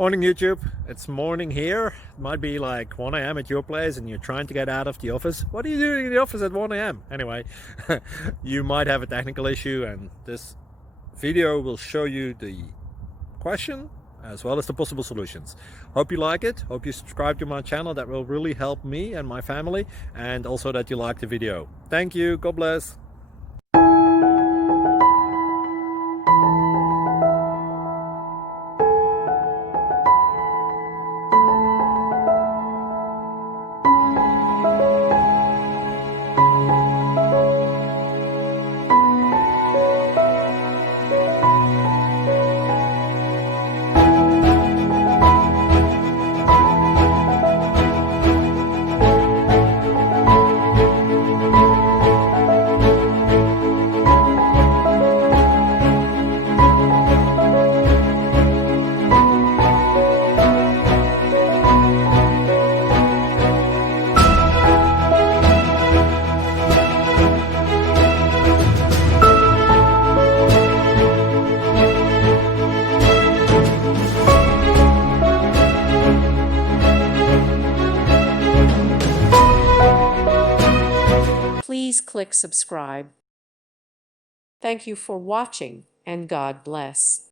Morning YouTube, it's morning here. It might be like 1 a.m. at your place and you're trying to get out of the office. What are you doing in the office at 1 a.m? Anyway, you might have a technical issue and this video will show you the question as well as the possible solutions. Hope you like it, hope you subscribe to my channel. That will really help me and my family, and also that you like the video. Thank you, God bless. Please click subscribe. Thank you for watching, and God bless.